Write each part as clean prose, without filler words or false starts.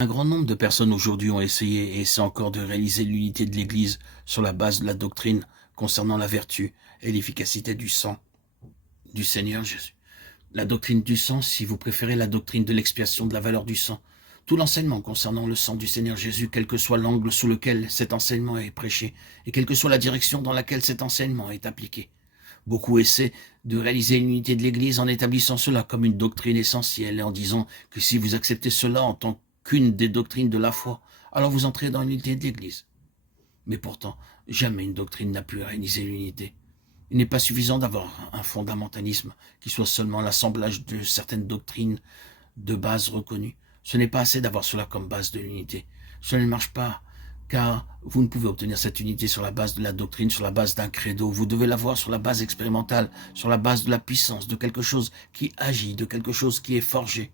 Un grand nombre de personnes aujourd'hui ont essayé et essaient encore de réaliser l'unité de l'Église sur la base de la doctrine concernant la vertu et l'efficacité du sang du Seigneur Jésus. La doctrine du sang, si vous préférez la doctrine de l'expiation de la valeur du sang. Tout l'enseignement concernant le sang du Seigneur Jésus, quel que soit l'angle sous lequel cet enseignement est prêché, et quelle que soit la direction dans laquelle cet enseignement est appliqué. Beaucoup essaient de réaliser l'unité de l'Église en établissant cela comme une doctrine essentielle et en disant que si vous acceptez cela en tant qu'une des doctrines de la foi, alors vous entrez dans l'unité de l'Église. Mais pourtant, jamais une doctrine n'a pu réaliser l'unité. Il n'est pas suffisant d'avoir un fondamentalisme qui soit seulement l'assemblage de certaines doctrines de base reconnues. Ce n'est pas assez d'avoir cela comme base de l'unité. Cela ne marche pas, car vous ne pouvez obtenir cette unité sur la base de la doctrine, sur la base d'un credo. Vous devez l'avoir sur la base expérimentale, sur la base de la puissance, de quelque chose qui agit, de quelque chose qui est forgé.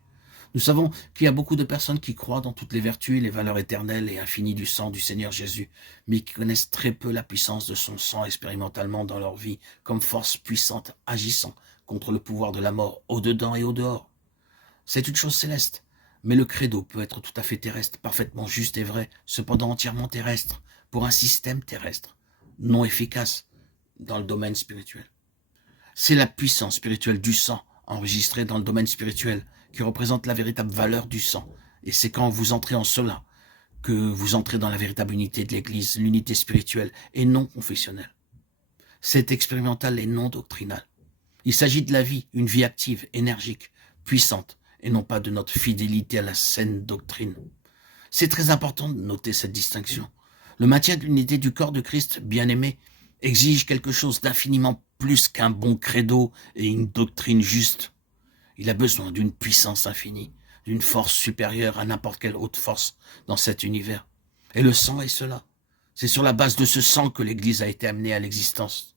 Nous savons qu'il y a beaucoup de personnes qui croient dans toutes les vertus et les valeurs éternelles et infinies du sang du Seigneur Jésus, mais qui connaissent très peu la puissance de son sang expérimentalement dans leur vie, comme force puissante agissant contre le pouvoir de la mort, au-dedans et au-dehors. C'est une chose céleste, mais le credo peut être tout à fait terrestre, parfaitement juste et vrai, cependant entièrement terrestre, pour un système terrestre, non efficace dans le domaine spirituel. C'est la puissance spirituelle du sang, enregistrée dans le domaine spirituel, qui représente la véritable valeur du sang. Et c'est quand vous entrez en cela que vous entrez dans la véritable unité de l'Église, l'unité spirituelle et non confessionnelle. C'est expérimental et non doctrinal. Il s'agit de la vie, une vie active, énergique, puissante, et non pas de notre fidélité à la saine doctrine. C'est très important de noter cette distinction. Le maintien de l'unité du corps de Christ, bien-aimé, exige quelque chose d'infiniment plus qu'un bon credo et une doctrine juste. Il a besoin d'une puissance infinie, d'une force supérieure à n'importe quelle autre force dans cet univers. Et le sang est cela. C'est sur la base de ce sang que l'Église a été amenée à l'existence.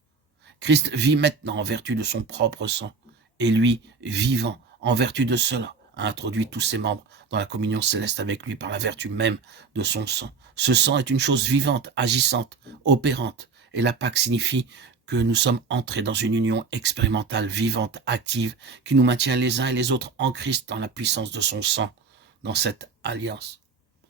Christ vit maintenant en vertu de son propre sang. Et lui, vivant en vertu de cela, a introduit tous ses membres dans la communion céleste avec lui par la vertu même de son sang. Ce sang est une chose vivante, agissante, opérante. Et la Pâque signifie que nous sommes entrés dans une union expérimentale, vivante, active, qui nous maintient les uns et les autres en Christ dans la puissance de son sang, dans cette alliance.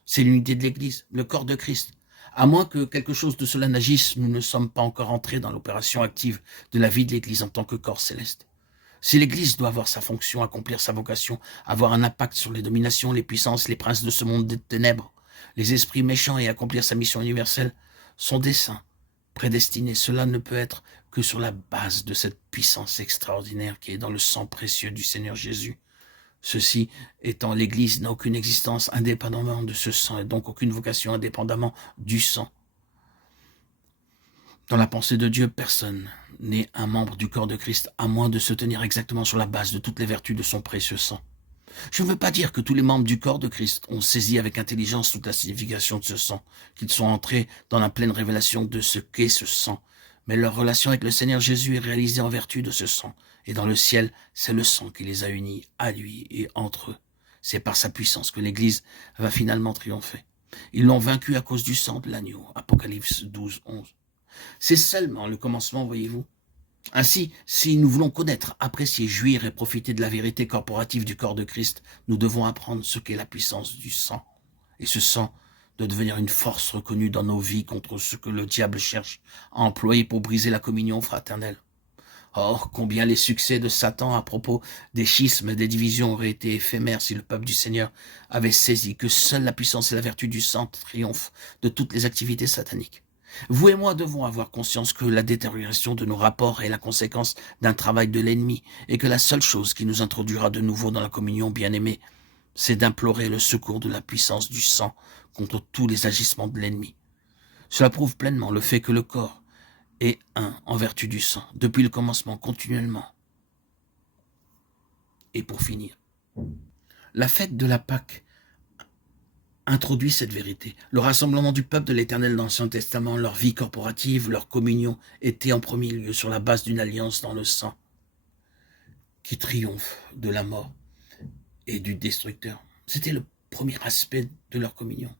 C'est l'unité de l'Église, le corps de Christ. À moins que quelque chose de cela n'agisse, nous ne sommes pas encore entrés dans l'opération active de la vie de l'Église en tant que corps céleste. Si l'Église doit avoir sa fonction, accomplir sa vocation, avoir un impact sur les dominations, les puissances, les princes de ce monde des ténèbres, les esprits méchants et accomplir sa mission universelle, son dessein prédestiné, cela ne peut être que sur la base de cette puissance extraordinaire qui est dans le sang précieux du Seigneur Jésus. Ceci étant, l'Église n'a aucune existence indépendamment de ce sang et donc aucune vocation indépendamment du sang. Dans la pensée de Dieu, personne n'est un membre du corps de Christ à moins de se tenir exactement sur la base de toutes les vertus de son précieux sang. Je ne veux pas dire que tous les membres du corps de Christ ont saisi avec intelligence toute la signification de ce sang, qu'ils sont entrés dans la pleine révélation de ce qu'est ce sang. Mais leur relation avec le Seigneur Jésus est réalisée en vertu de ce sang. Et dans le ciel, c'est le sang qui les a unis à lui et entre eux. C'est par sa puissance que l'Église va finalement triompher. Ils l'ont vaincu à cause du sang de l'agneau. Apocalypse 12, 11. C'est seulement le commencement, voyez-vous. Ainsi, si nous voulons connaître, apprécier, jouir et profiter de la vérité corporative du corps de Christ, nous devons apprendre ce qu'est la puissance du sang. Et ce sang doit devenir une force reconnue dans nos vies contre ce que le diable cherche à employer pour briser la communion fraternelle. Or, combien les succès de Satan à propos des schismes et des divisions auraient été éphémères si le peuple du Seigneur avait saisi que seule la puissance et la vertu du sang triomphent de toutes les activités sataniques. Vous et moi devons avoir conscience que la détérioration de nos rapports est la conséquence d'un travail de l'ennemi et que la seule chose qui nous introduira de nouveau dans la communion bien-aimée, c'est d'implorer le secours de la puissance du sang contre tous les agissements de l'ennemi. Cela prouve pleinement le fait que le corps est un en vertu du sang, depuis le commencement, continuellement. Et pour finir, la fête de la Pâque introduit cette vérité. Le rassemblement du peuple de l'Éternel dans l'Ancien Testament, leur vie corporative, leur communion, était en premier lieu sur la base d'une alliance dans le sang qui triomphe de la mort et du destructeur. C'était le premier aspect de leur communion.